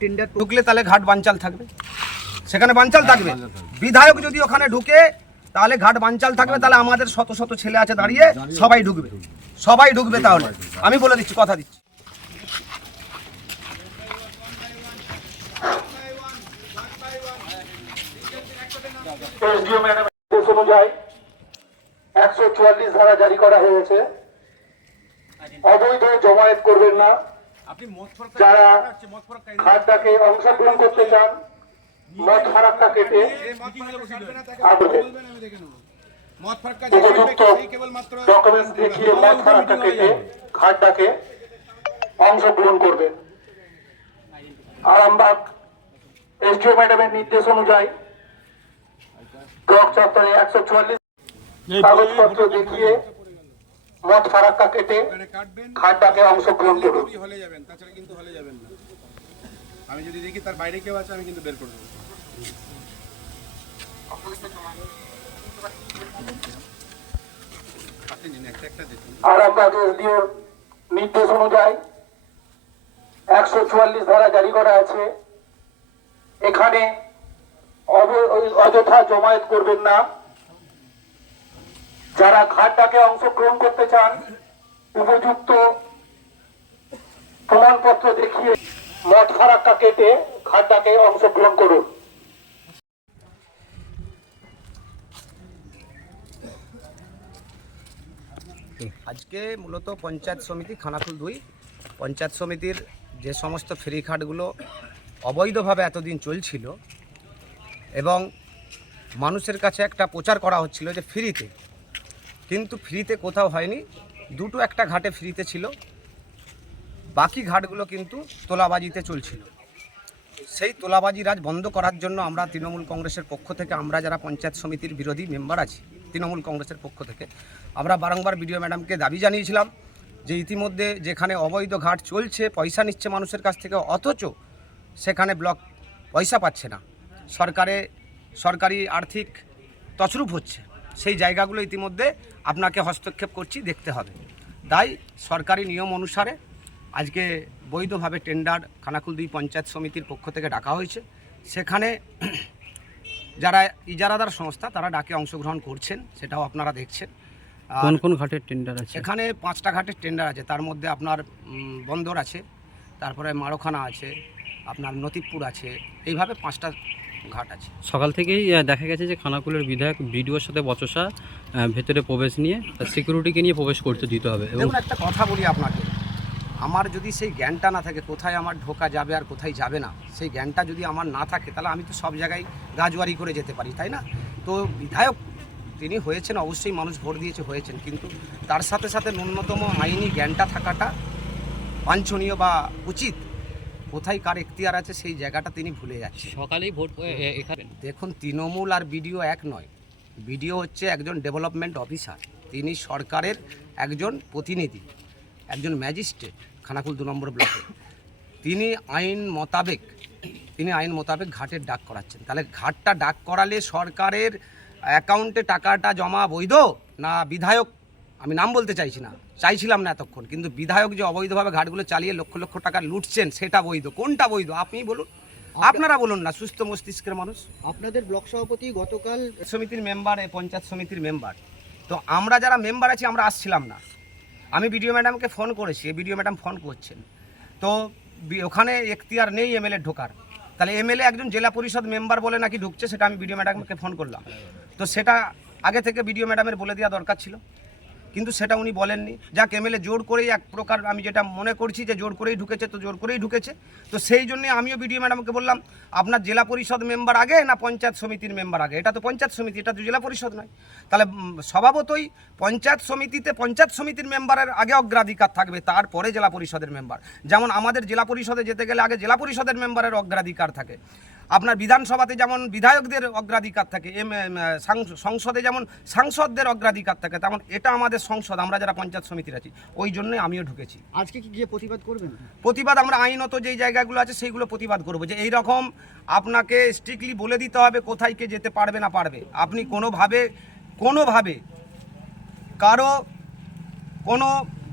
Tender ঢুকলে তাহলে ঘাট বানচাল থাকবে। সেখানে বানচাল থাকবে। বিধায়ক যদি ওখানে ঢুকে তাহলে ঘাট বানচাল থাকবে। তাহলে আমাদের শত শত ছেলে আছে দাঁড়িয়ে সবাই ঢুকবে। সবাই ঢুকবে তাহলে। আমি বলে দিচ্ছি কথা দিচ্ছি। অনুযায়ী একশো চুয়াল্লিশ ধারা জারি করা হয়েছে। অবৈধ জমায়েত করবেন না। যারা খাতটাকে অংশগ্রহণ করতে চান মদ ফারাকটা কেটে। উপযুক্ত ডকুমেন্টস দেখিয়ে মদ ফারাকটা কেটে ঘাটটাকে অংশগ্রহণ করবেন আরামবাগ এসডিও ম্যাডামের নির্দেশ অনুযায়ী ব্লক চত্বরে একশো চুয়াল্লিশ কাগজপত্র দেখিয়ে মদ ফারাক্কা কেটে খাটটাকে অংশগ্রহণ করুন। হলে যাবেন তাছাড়া কিন্তু হলে যাবেন না। আমি যদি দেখি তার বাইরে কেউ আছে আমি কিন্তু বের করে দেবো। দেখুন। আরামবাগ এসডিওর নির্দেশ অনুযায়ী একশো চুয়াল্লিশ ধারা জারি করা আছে। এখানে অযথা জমায়েত করবেন না। যারা ঘাটটাকে অংশগ্রহণ করতে চান, উপযুক্ত প্রমাণপত্র দেখিয়ে মঠ ফারাক্কা কেটে ঘাটটাকে অংশগ্রহণ করুন। আজকে মূলত পঞ্চায়েত সমিতি খানাকুল দুই। পঞ্চায়েত সমিতির যে সমস্ত ফেরি ঘাটগুলো অবৈধভাবে এতদিন চলছিল এবং মানুষের কাছে একটা প্রচার করা হচ্ছিল যে ফ্রিতে কিন্তু ফ্রিতে কোথাও হয়নি। দুটো একটা ঘাটে ফ্রিতে ছিল। বাকি ঘাটগুলো কিন্তু তোলাবাজিতে চলছিল। সেই তোলাবাজি রাজ বন্ধ করার জন্য আমরা তৃণমূল কংগ্রেসের পক্ষ থেকে, আমরা যারা পঞ্চায়েত সমিতির বিরোধী মেম্বার আছি, তৃণমূল কংগ্রেসের পক্ষ থেকে, আমরা বারংবার বিডিও ম্যাডামকে দাবি জানিয়েছিলাম যে ইতিমধ্যে যেখানে অবৈধ ঘাট চলছে, পয়সা নিচ্ছে মানুষের কাছ থেকে, অথচ সেখানে ব্লক পয়সা পাচ্ছে না। সরকারে, সরকারি আর্থিক তছরূপ হচ্ছে। সেই জায়গাগুলো ইতিমধ্যে আপনাকে হস্তক্ষেপ করছি দেখতে হবে। তাই সরকারি নিয়ম অনুসারে আজকে বৈধভাবে টেন্ডার খানাকুল দুই পঞ্চায়েত সমিতির পক্ষ থেকে ডাকা হয়েছে। সেখানে যারা ইজারাদার সংস্থা তারা ডাকে অংশগ্রহণ করছেন সেটাও আপনারা দেখছেন। কোন কোন ঘাটের টেন্ডার আছে? এখানে পাঁচটা ঘাটের টেন্ডার আছে। তার মধ্যে আপনার বন্দর আছে তারপরে মারোখানা আছে আপনার নতিবপুর আছে। এইভাবে পাঁচটা ঘাট আছে। সকাল থেকেই দেখা গেছে যে খানাকুলের বিধায়ক বিডিওর সাথে বচসা ভেতরে প্রবেশ নিয়ে সিকিউরিটিকে নিয়ে প্রবেশ করতে দিতে হবে এবং একটা কথা বলি আপনাকে। আমার যদি সেই জ্ঞানটা না থাকে কোথায় আমার ঢোকা যাবে আর কোথায় যাবে না সেই জ্ঞানটা যদি আমার না থাকে তাহলে আমি তো সব জায়গায় গাজুয়ারি করে যেতে পারি তাই না? তো বিধায়ক তিনি হয়েছেন অবশ্যই মানুষ ভোট দিয়েছে হয়েছেন কিন্তু তার সাথে সাথে ন্যূনতম আইনি জ্ঞানটা থাকাটা বাঞ্ছনীয় বা উচিত। কোথায় কার এখতিয়ার আছে সেই জায়গাটা তিনি ভুলে যাচ্ছেন। সকালেই ভোট দেখুন তৃণমূল আর বিডিও এক নয়। বিডিও হচ্ছে একজন ডেভেলপমেন্ট অফিসার। তিনি সরকারের একজন প্রতিনিধি একজন ম্যাজিস্ট্রেট খানাকুল দু নম্বর ব্লকে। তিনি আইন মোতাবেক তিনি আইন মোতাবেক ঘাটের ডাক করাচ্ছেন। তাহলে ঘাটটা ডাক করালে সরকারের অ্যাকাউন্টে টাকাটা জমা বৈধ না বিধায়ক আমি নাম বলতে চাইছি না চাইছিলাম না এতক্ষণ কিন্তু বিধায়ক যে অবৈধভাবে ঘাটগুলো চালিয়ে লক্ষ লক্ষ টাকা লুটছেন সেটা বৈধ। কোনটা বৈধ? আপনি বলুন। আপনারা বলুন না সুস্থ মস্তিষ্কের মানুষ। আপনাদের ব্লক সভাপতি গতকাল সমিতির মেম্বার পঞ্চায়েত সমিতির মেম্বার। তো আমরা যারা মেম্বার আছি আমরা আসছিলাম না। আমি বিডিও ম্যাডামকে ফোন করেছি বিডিও ম্যাডাম ফোন করছেন। তো বি- ওখানে এখতিয়ার নেই এমএলএ ঢোকার। তাহলে এমএলএ একজন জেলা পরিষদ মেম্বার বলে নাকি ঢুকছে সেটা আমি বিডিও ম্যাডামকে ফোন করলাম। তো সেটা আগে থেকে বিডিও ম্যাডামের বলে দেওয়া দরকার ছিল। কিন্তু সেটা উনি বলেননি। যাক এমএলএ জোর করেই এক প্রকার আমি যেটা মনে করছি যে জোর করেই ঢুকেছে, তো জোর করেই ঢুকেছে। তো সেই জন্য আমিও বিডিও ম্যাডামকে বললাম, আপনার জেলা পরিষদ মেম্বার আগে না পঞ্চায়েত সমিতির মেম্বার আগে? এটা তো পঞ্চায়েত সমিতি, এটা তো জেলা পরিষদ নয়। তাহলে স্বভাবতই পঞ্চায়েত সমিতিতে পঞ্চায়েত সমিতির মেম্বারের আগে অগ্রাধিকার থাকবে, তারপরে জেলা পরিষদের মেম্বার যেমন আমাদের জেলা পরিষদে যেতে গেলে আগে জেলা পরিষদের মেম্বারের অগ্রাধিকার থাকে। আপনার বিধানসভাতে যেমন বিধায়কদের অগ্রাধিকার থাকে এম সংসদে যেমন সাংসদদের অগ্রাধিকার থাকে তেমন এটা আমাদের সংসদ আমরা যারা পঞ্চায়েত সমিতির আছি ওই জন্যই আমিও ঢুকেছি। আজকে কি গিয়ে প্রতিবাদ করবেন? প্রতিবাদ আমরা আইনত যেই জায়গাগুলো আছে সেইগুলো প্রতিবাদ করব যে এই রকম আপনাকে স্ট্রিক্টলি বলে দিতে হবে কোথায় কে যেতে পারবে না পারবে। আপনি কোনোভাবে কোনোভাবে কারও কোনো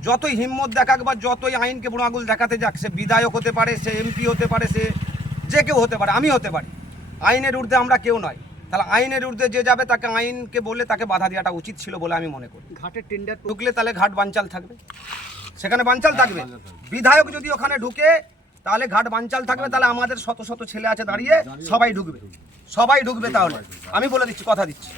যতই হিম্মত দেখাক বা যতই আইনকে বুড়ো আঙুল দেখাতে যাক সে বিধায়ক হতে পারে সে এমপি হতে পারে সে যে কেউ হতে পারে আমি হতে পারি। আইনের ঊর্ধ্বে আমরা কেউ নয়। তাহলে আইনের ঊর্ধ্বে যে যাবে তাকে আইনকে বলে তাকে বাধা দেওয়াটা উচিত ছিল বলে আমি মনে করি। ঘাটের টেন্ডার ঢুকলে তাহলে ঘাট বানচাল থাকবে। সেখানে বানচাল থাকবে। বিধায়ক যদি ওখানে ঢুকে তাহলে ঘাট বানচাল থাকবে তাহলে আমাদের শত শত ছেলে আছে দাঁড়িয়ে সবাই ঢুকবে। সবাই ঢুকবে তাহলে। আমি বলে দিচ্ছি কথা দিচ্ছি।